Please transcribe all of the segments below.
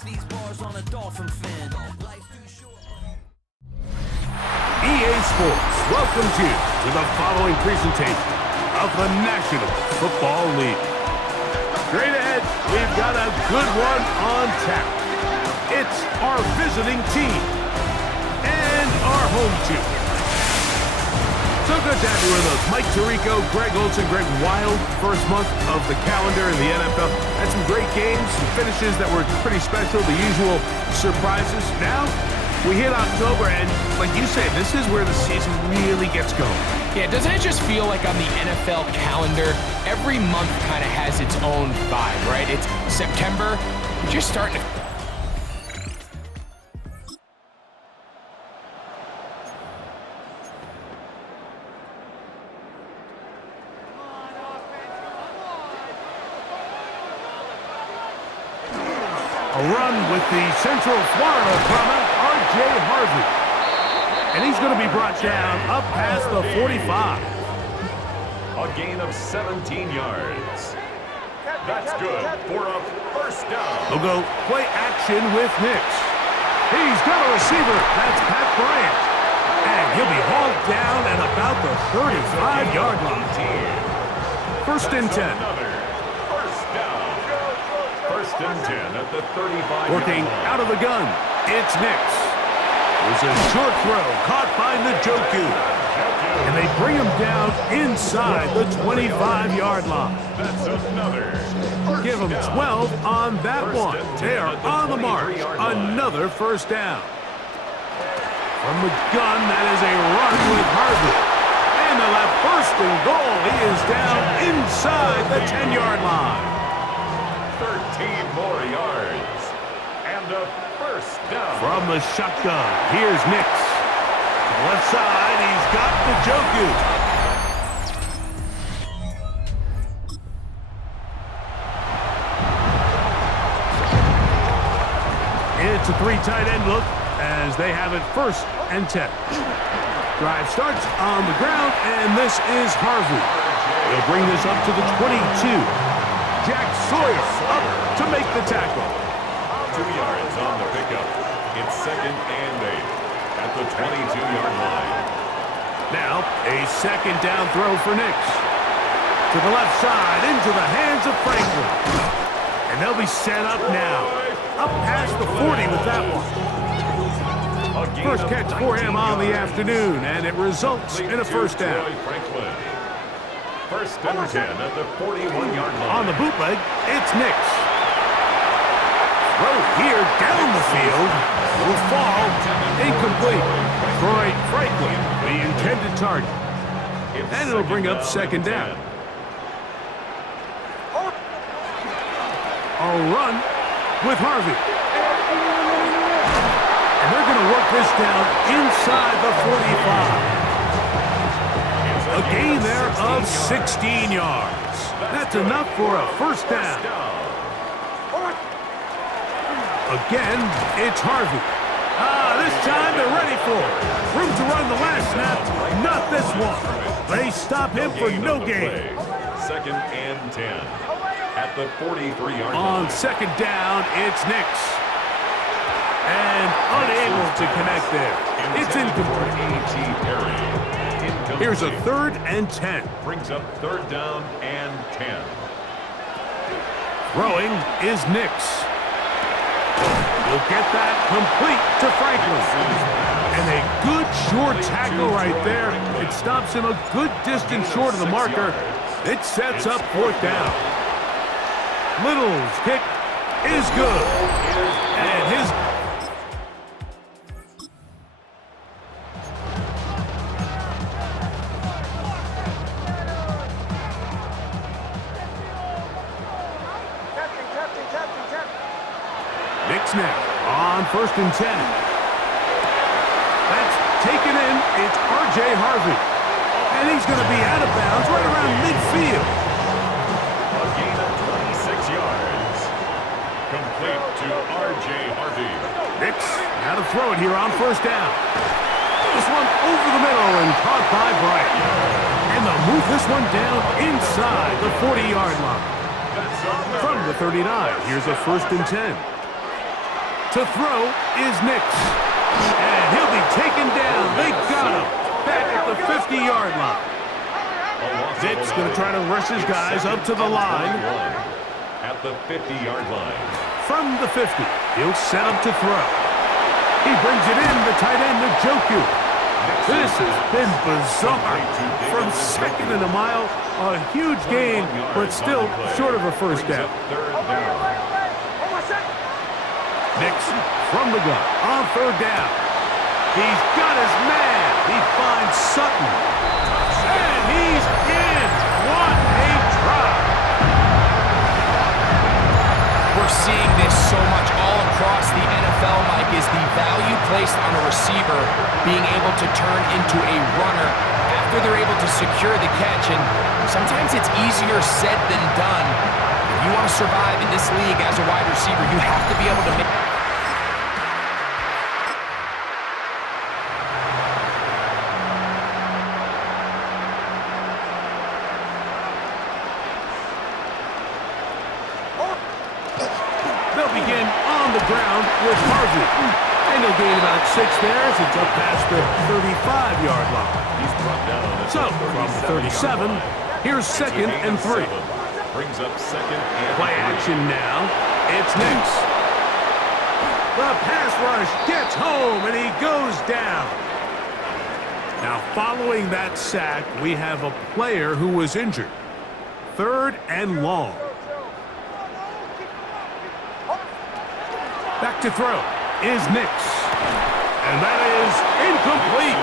EA Sports welcomes you to the following presentation of the National Football League. Straight ahead, we've got a good one on tap. It's our visiting team and our home team. So good to have you with us. Mike Tirico, Greg Olson, Greg Wild, first month of the calendar in the NFL. Had some great games, some finishes that were pretty special, the usual surprises. Now, we hit October, and like you said, this is where the season really gets going. Yeah, doesn't it just feel like on the NFL calendar, every month kind of has its own vibe, right? It's September, we're just starting to... A run with the Central Florida prominent, R.J. Harvey. And he's going to be brought down up past the 45. A gain of 17 yards. That's good for a first down. They'll go play action with Nix. He's got a receiver. That's Pat Bryant. And he'll be hauled down at about the 35-yard line. First and 10. First and 10 at the 35. Working out of the gun, it's Nix. There's a short throw caught by Njoku. And they bring him down inside the 25-yard line. That's another. Give them 12 on that one. They are on the march. Another first down. From the gun, that is a run with Harvey. And they'll have first and goal. He is down inside the 10-yard line. 13 more yards. And a first down. From the shotgun, here's Nix. To the left side, he's got Njoku. It's a three tight end look as they have it first and 10. Drive starts on the ground, and this is Harvey. They'll bring this up to the 22. Jack Sawyer up to make the tackle. 2 yards on the pickup. It's second and 8 at the 22-yard line. Now, a second down throw for Nix. To the left side, into the hands of Franklin. And they'll be set up now. Up past the 40 with that one. First catch for him on the afternoon, and it results in a first down. First and 10 at the 41-yard line. On the bootleg, it's Nix. Throw here down the field will fall incomplete. Troy Franklin, the intended target. And it'll bring up second down. A run with Harvey. And they're going to work this down inside the 45. A gain there of 16 yards. That's enough for a first down. Again, it's Harvey. This time they're ready for it. Room to run the last snap, not this one. They stop him for no gain. Second and 10 at the 43-yard line. On second down, it's Nix. And unable to connect there. It's incomplete. Here's a third and 10. Brings up third down and 10. Throwing is Nix. We'll get that complete to Franklin. And a good short tackle right there. It stops him a good distance short of the marker. It sets up fourth down. Little's kick is good. And his... Nix now on first and 10. That's taken in. It's R.J. Harvey. And he's going to be out of bounds right around midfield. A gain of 26 yards. Complete to R.J. Harvey. Nix now to throw it here on first down. This one over the middle and caught by Bryant. And they'll move this one down inside the 40-yard line. From the 39, here's a first and 10. To throw is Nix. And he'll be taken down. They got him back at the 50-yard line. Nix going to try to rush his guys up to the line. At the 50-yard line. From the 50, he'll set up to throw. He brings it in, the tight end, Njoku. This has been bizarre. From second and a mile, a huge gain, but still short of a first down. Nix from the gun on third down. He's got his man. He finds Sutton. And he's in. What a drop. We're seeing this so much all across the NFL, Mike, is the value placed on a receiver being able to turn into a runner after they're able to secure the catch. And sometimes it's easier said than done. If you want to survive in this league as a wide receiver, you have to be able to make... They'll begin on the ground with Harvey. And he'll gain about 6 there as it's up past the 35-yard line. He's brought down. So, from 37, here's second and 3. Brings up second and Play action now. It's Nix. The pass rush gets home, and he goes down. Now, following that sack, we have a player who was injured. Third and long. Back to throw is Nix. And that is incomplete.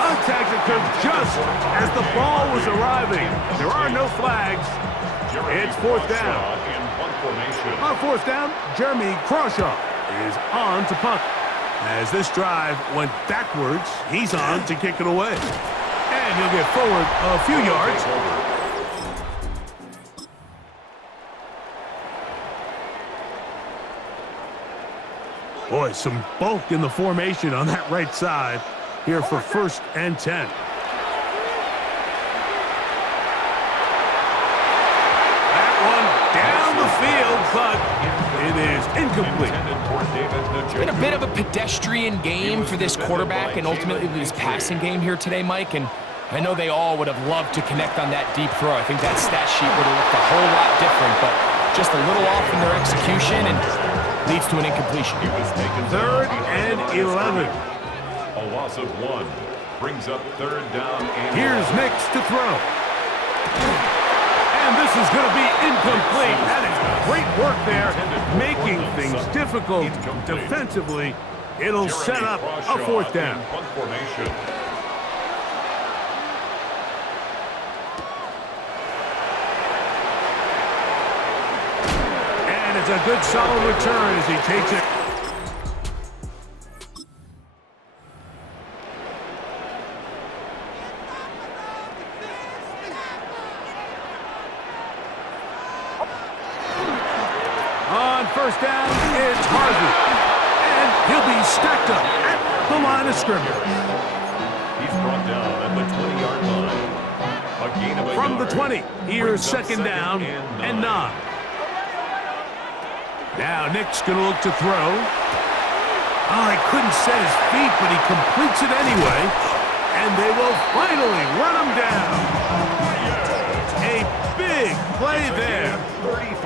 Contact occurred just as the ball was arriving. There are no flags. It's fourth down. On fourth down, Jeremy Crawshaw is on to punt. As this drive went backwards, he's on to kick it away. And he'll get forward a few yards. Boy, some bulk in the formation on that right side here for first and 10. That one down the field, but it is incomplete. It's been a bit of a pedestrian game for this quarterback and ultimately this passing game here today, Mike. And I know they all would have loved to connect on that deep throw. I think that stat sheet would have looked a whole lot different, but just a little off in their execution and leads to an incompletion. Third and 11. A loss of 1 brings up third down. And here's Nix to throw. And this is going to be incomplete. That is great work there, making things difficult defensively. It'll set up a fourth down. It's a good solid return as he takes it. On first down, it's Harvey. And he'll be stacked up at the line of scrimmage. He's brought down at the 20-yard line. A gain of a From yard. the 20, here's second down and 9. Now Nick's going to look to throw. Oh, he couldn't set his feet, but he completes it anyway. And they will finally run him down. A big play there.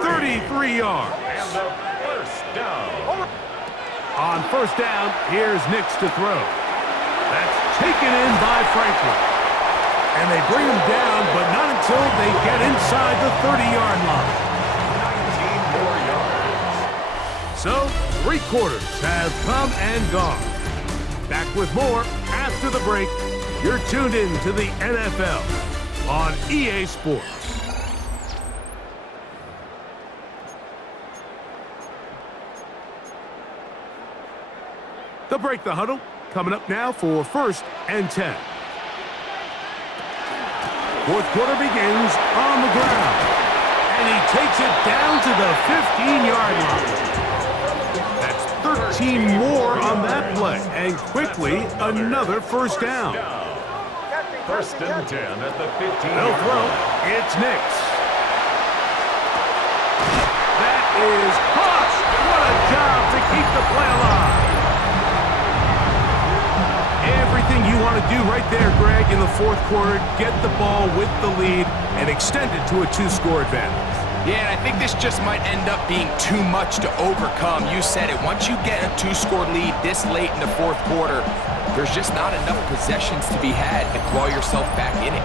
33 yards. And the first down. On first down, here's Nick's to throw. That's taken in by Franklin. And they bring him down, but not until they get inside the 30-yard line. 19 more yards. So, 3 quarters have come and gone. Back with more after the break. You're tuned in to the NFL on EA Sports. The break, the huddle, coming up now for first and 10. Fourth quarter begins on the ground. And he takes it down to the 15-yard line. 13 more on that play, and quickly another first down. First and 10 at the 15. They'll throw. It's Nix. That is caught. What a job to keep the Play alive. Everything you want to do right there, Greg, in the fourth quarter, get the ball with the lead and extend it to a 2-score advantage. Yeah, and I think this just might end up being too much to overcome. You said it. Once you get a 2-score lead this late in the fourth quarter, there's just not enough possessions to be had to claw yourself back in it.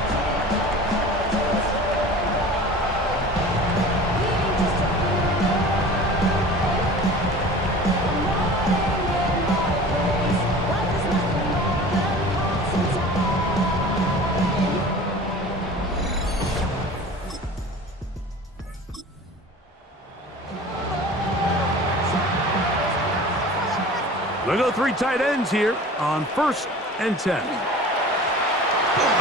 They go 3 tight ends here on 1st and 10. A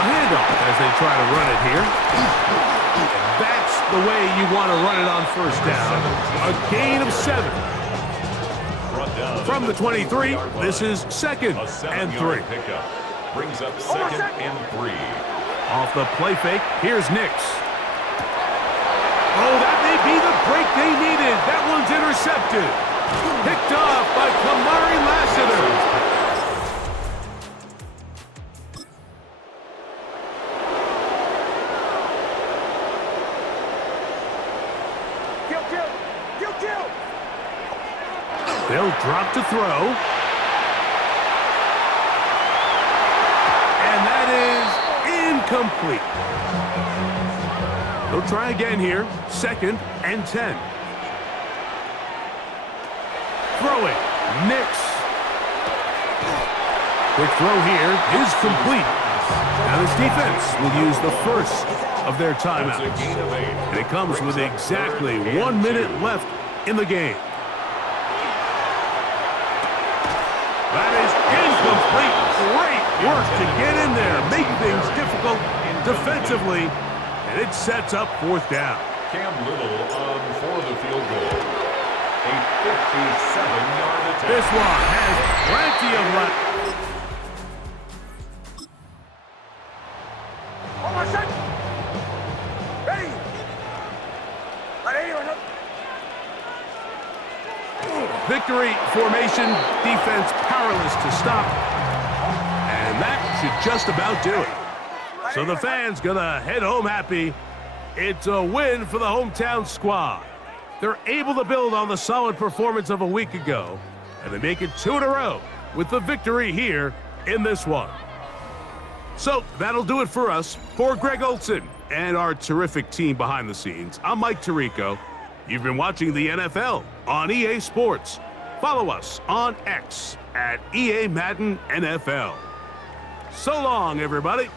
handoff as they try to run it here. And that's the way you want to run it on 1st down. A gain of 7. From the 23, this is 2nd and 3. Pickup brings up 2nd and 3. Off the play fake, here's Nix. Oh, that may be the break they needed. That one's intercepted. Picked off by Kamari Lassiter. Kill. They'll drop to throw. And that is incomplete. They'll try again here. 2nd and 10. Throwing. Nix. Quick throw here is complete. Now this defense will use the first of their timeouts. And it comes with exactly 1 minute left in the game. That is incomplete. Great work to get in there, make things difficult defensively, and it sets up 4th down. Cam Little for the field goal. A 57-yard attempt. This one has plenty of left. Victory formation, defense powerless to stop. And that should just about do it. So the fans gonna head home happy. It's a win for the hometown squad. They're able to build on the solid performance of a week ago, and they make it 2 in a row with the victory here in this one. So that'll do it for us. For Greg Olson and our terrific team behind the scenes, I'm Mike Tirico. You've been watching the NFL on EA Sports. Follow us on X at EA Madden NFL. So long, everybody.